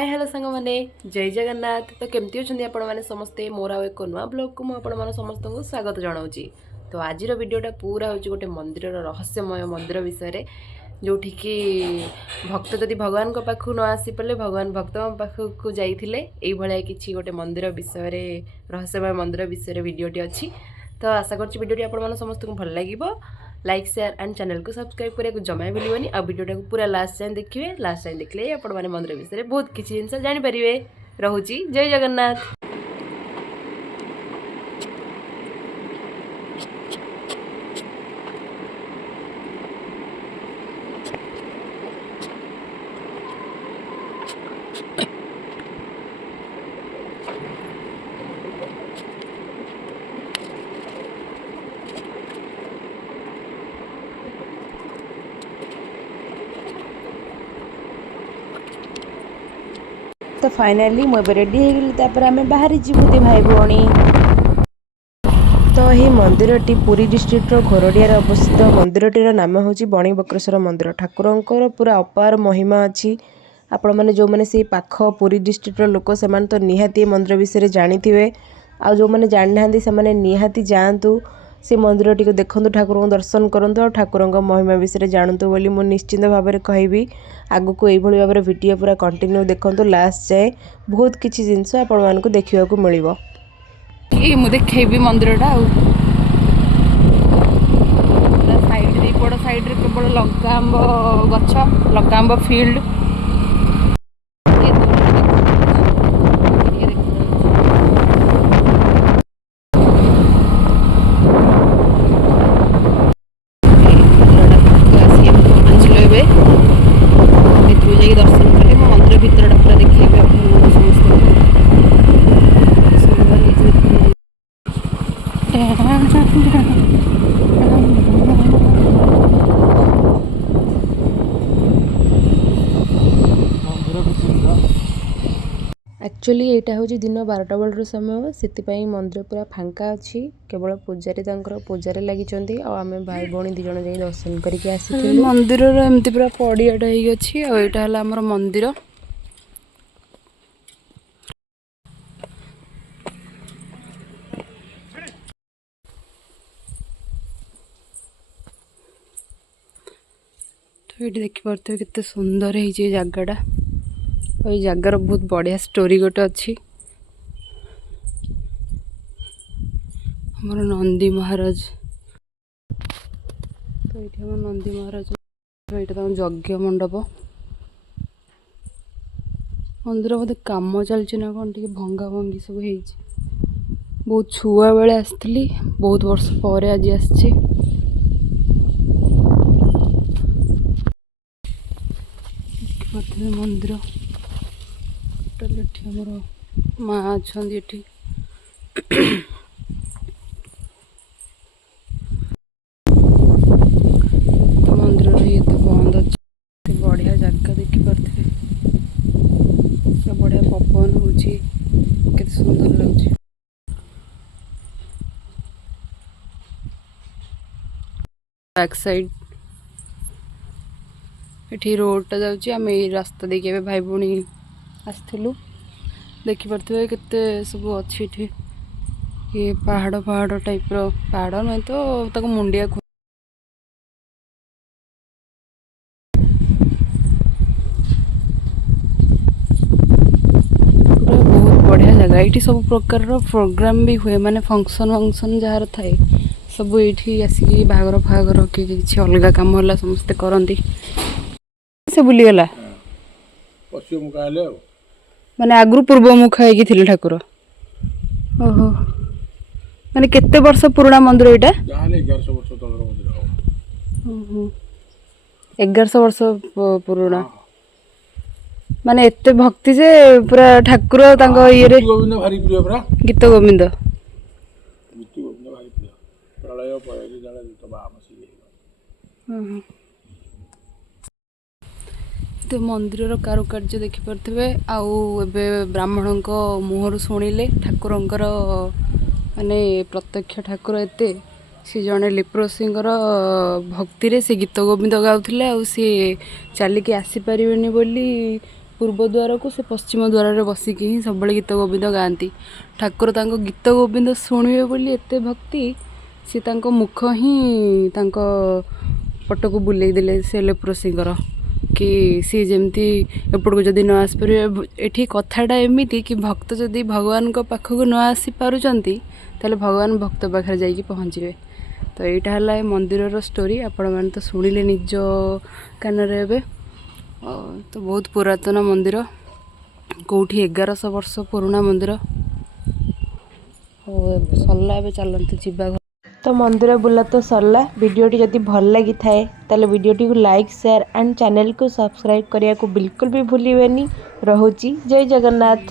Hi hello सांग मैंने जय जगन्नाथ। तो केमती अच्छा आपण मैंने समस्ते मोर आउ एक नुआ ब्लॉग को मुझे समस्त को स्वागत जनाऊँगी। तो आज भिडियोटा पूरा हूँ गोटे मंदिर रहस्यमय मंदिर विषय जोठी कि भक्त जदि भगवान पाखु न आसी पारे भगवान भक्त पाखक जाइए ये कि गोटे मंदिर विषय रहस्यमय मंदिर विषय भिडियोटी अच्छी। तो आशा करडियोटी आप समस्त को भल लगे। लाइक शेयर एंड चैनल को सब्सक्राइब करने जमा भूलनी। आ वीडियोटा को पूरा लास्ट टाइम देखिए। लास्ट टाइम देखले आपण मैंने मंदिर विषय बहुत किसी जिन जानीपर। रोची जय जगन्नाथ। तो फाइनाली मुझे रेडी होगली आम बाहरी जीवते भाई भौणी। तो यही मंदिरटी पुरी डिस्ट्रिक्ट घोरडियार अवस्थित। मंदिरटीर नाम हूँ बणी बक्रेश्वर मंदिर। ठाकुरंकर पूरा अपार महिमा अच्छी। आपण मैंने जो मैंने से पाख पुरी डिस्ट्रिक्ट लोक से तो निहाती मंदिर विषय जानी। आ जो मैंने जानी ना से निहाती जातु से मंदिर टी देखु, ठाकुर को दर्शन करूँ और ठाकुर महिमा विषय जानतु बोली मुझे निश्चिंत भाव में कहबी। आगु को यही भाव में वीडियो पूरा कंटिन्यू देखु लास्ट जाए। बहुत किसी जिनस आपण मानक देखा मिल देखेबी मंदिरटा साइड बड़ साइड केवल लंका आंब गछ लंका आंब फील्ड दर्शन कले मंदिर भितर पूरा देखिए एक्चुअली यहाँ हूँ दिन 12टा बेलर समय से मंदिर पूरा फांका अच्छी। केवल पूजारी पूजारे लगी आम भाई भौणी दिज जा दर्शन करके आसी। मंदिर एमती पूरा पड़ियाटा होगा है आमर मंदिर। तो ये देखिपे केते सुंदर है जगटा। और ये जगार बहुत बढ़िया स्टोरी गोटे अच्छी। हमार नंदी महाराज तो ये हम नंदी महाराज यहाँ यज्ञ मंडप मंदिर बोधे काम चलती ना कौन टे भंगा भंगी सब हो। बहुत छुआ बेले आसती बहुत वर्ष पर आज आसी। मंदिर टोटल माँ अच्छा ये मंदिर ये तो बंद अच्छे। बढ़िया जगह देखिपे बढ़िया पवन हो सुंदर लगे। बैक साइड ये रोडटा जाऊँगी आम ये रास्ता देखिए भाई भौणी आसलु देखिपे केते सब अच्छी। ये पहाड़ पहाड़ टाइप पहाड़ नहीं तो मुंडिया बढ़िया जगह। ये सब प्रकार प्रोग्राम भी हुए माने फंक्शन वंक्शन जार थाए सब ये आसिक बागर फागर कि अलग कम है समस्ते करती से बुलीगला माने आगु पूर्व मुखा होगी ठाकुर। ओहो माने केते वर्ष पुराना मंदिर यहाँ 1100 वर्ष तलर मंदिर। 1100 वर्ष पुराना माने एते भक्ति से पूरा ठाकुर ये गीत गोविंद तो मंदिर कारुकार्य देखिपे आउ ब्राह्मण मुहर शुणिले ठाकुर माने प्रत्यक्ष ठाकुर एते सी जड़े लिप्रोसीर भक्ति से गीत गोविंद गाउले सी चलिकी आसीपारे बोली ପୂର୍ବ ଦ୍ୱାରକୁ ସେ ପଶ୍ଚିମ ଦ୍ୱାରରେ ବସିକି ହିଁ ସବୁବେଳେ ଗୀତ ଗୋବିନ୍ଦ ଗାଆନ୍ତି। ଠାକୁର ତାଙ୍କ ଗୀତ ଗୋବିନ୍ଦ ଶୁଣିବେ ବୋଲି ଏତେ ଭକ୍ତି, ସେ ତାଙ୍କ ମୁଖ ହିଁ ତାଙ୍କ ପଟକୁ ବୁଲେଇ ଦେଲେ ସେ ଲେପ୍ରୋସିଙ୍କର, କି ସିଏ ଯେମିତି ଏପଟକୁ ଯଦି ନ ଆସିପାରିବେ। ଏଠି କଥାଟା ଏମିତି କି ଭକ୍ତ ଯଦି ଭଗବାନଙ୍କ ପାଖକୁ ନ ଆସିପାରୁଛନ୍ତି ତାହେଲେ ଭଗବାନ ଭକ୍ତ ପାଖରେ ଯାଇକି ପହଞ୍ଚିବେ। ତ ଏଇଟା ହେଲା ଏ ମନ୍ଦିରର ଷ୍ଟୋରି। ଆପଣମାନେ ତ ଶୁଣିଲେ ନିଜ କାନରେ ଏବେ। ତ ବହୁତ ପୁରାତନ ମନ୍ଦିର, କେଉଁଠି 1100 ବର୍ଷ ପୁରୁଣା ମନ୍ଦିର। ସରିଲା, ଏବେ ଚାଲନ୍ତୁ ଯିବା। ତ ମନ୍ଦିର ବୁଲା ତ ସରିଲା। ଭିଡ଼ିଓଟି ଯଦି ଭଲ ଲାଗିଥାଏ ତାହେଲେ ଭିଡ଼ିଓଟିକୁ ଲାଇକ୍, ସେୟାର ଆଣ୍ଡ ଚ୍ୟାନେଲକୁ ସବସ୍କ୍ରାଇବ୍ କରିବାକୁ ବିଲକୁଲ ବି ଭୁଲିବେନି। ରହୁଛି, ଜୟ ଜଗନ୍ନାଥ।